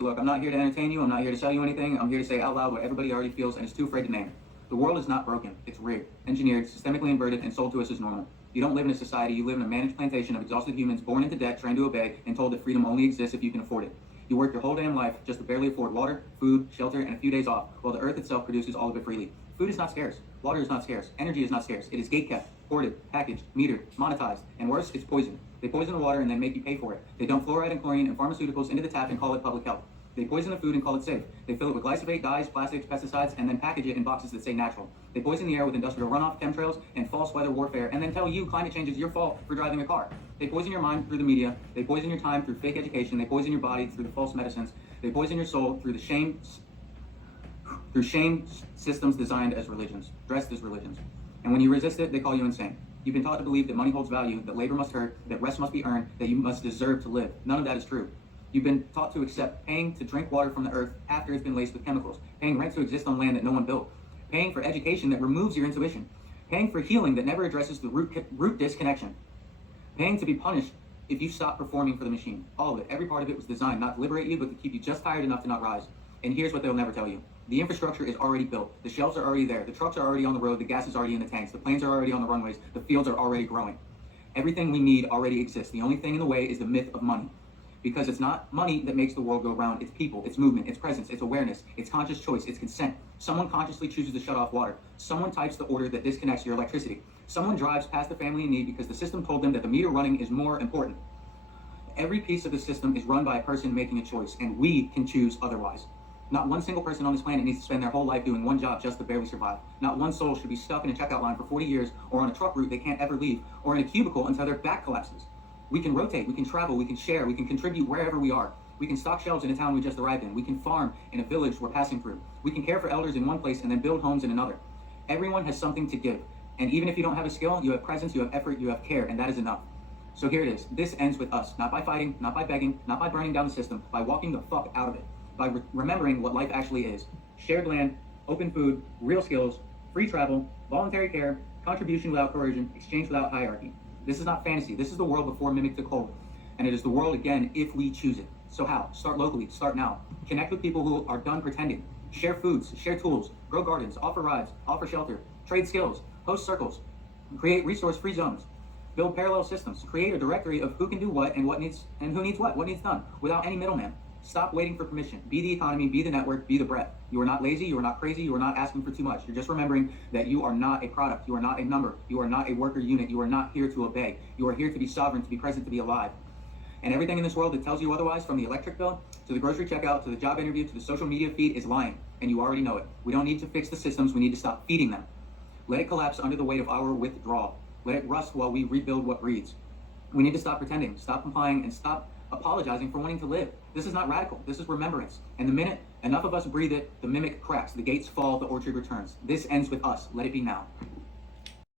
Look, I'm not here to entertain you. I'm not here to sell you anything. I'm here to say out loud what everybody already feels and is too afraid to name. The world is not broken. It's rigged, engineered, systemically inverted, and sold to us as normal. You don't live in a society. You live in a managed plantation of exhausted humans born into debt, trained to obey, and told that freedom only exists if you can afford it. You work your whole damn life just to barely afford water, food, shelter, and a few days off, while the earth itself produces all of it freely. Food is not scarce. Water is not scarce. Energy is not scarce. It is gatekept, hoarded, packaged, metered, monetized, and worse, it's poison. They poison the water and then make you pay for it. They dump fluoride and chlorine and pharmaceuticals into the tap and call it public health. They poison the food and call it safe. They fill it with glyphosate, dyes, plastics, pesticides, and then package it in boxes that say natural. They poison the air with industrial runoff, chemtrails, and false weather warfare, and then tell you climate change is your fault for driving a car. They poison your mind through the media. They poison your time through fake education. They poison your body through the false medicines. They poison your soul through shame systems designed as religions, dressed as religions. And when you resist it, they call you insane. You've been taught to believe that money holds value, that labor must hurt, that rest must be earned, that you must deserve to live. None of that is true. You've been taught to accept paying to drink water from the earth after it's been laced with chemicals, paying rent to exist on land that no one built, paying for education that removes your intuition, paying for healing that never addresses the root disconnection, paying to be punished if you stop performing for the machine. All of it, every part of it was designed not to liberate you, but to keep you just tired enough to not rise. And here's what they'll never tell you. The infrastructure is already built. The shelves are already there. The trucks are already on the road. The gas is already in the tanks. The planes are already on the runways. The fields are already growing. Everything we need already exists. The only thing in the way is the myth of money. Because it's not money that makes the world go round. It's people, it's movement, it's presence, it's awareness, it's conscious choice, it's consent. Someone consciously chooses to shut off water. Someone types the order that disconnects your electricity. Someone drives past the family in need because the system told them that the meter running is more important. Every piece of the system is run by a person making a choice, and we can choose otherwise. Not one single person on this planet needs to spend their whole life doing one job just to barely survive. Not one soul should be stuck in a checkout line for 40 years, or on a truck route they can't ever leave, or in a cubicle until their back collapses. We can rotate, we can travel, we can share, we can contribute wherever we are. We can stock shelves in a town we just arrived in. We can farm in a village we're passing through. We can care for elders in one place and then build homes in another. Everyone has something to give. And even if you don't have a skill, you have presence, you have effort, you have care, and that is enough. So here it is. This ends with us, not by fighting, not by begging, not by burning down the system, by walking the fuck out of it, by remembering what life actually is. Shared land, open food, real skills, free travel, voluntary care, contribution without coercion, exchange without hierarchy. This is not fantasy. This is the world before Mimic took hold. And it is the world again if we choose it. So how? Start locally. Start now. Connect with people who are done pretending. Share foods. Share tools. Grow gardens. Offer rides. Offer shelter. Trade skills. Host circles. Create resource-free zones. Build parallel systems. Create a directory of who can do what and what needs and who needs what needs done, without any middleman. Stop waiting for permission. Be the economy, be the network, be the breath. You are not lazy, you are not crazy, you are not asking for too much. You're just remembering that you are not a product, you are not a number, you are not a worker unit, you are not here to obey. You are here to be sovereign, to be present, to be alive. And everything in this world that tells you otherwise, from the electric bill, to the grocery checkout, to the job interview, to the social media feed, is lying. And you already know it. We don't need to fix the systems, we need to stop feeding them. Let it collapse under the weight of our withdrawal. Let it rust while we rebuild what breathes. We need to stop pretending, stop complying, and stop apologizing for wanting to live. This is not radical. This is remembrance. And the minute enough of us breathe it, the mimic cracks, the gates fall, the orchard returns. This ends with us. Let it be now.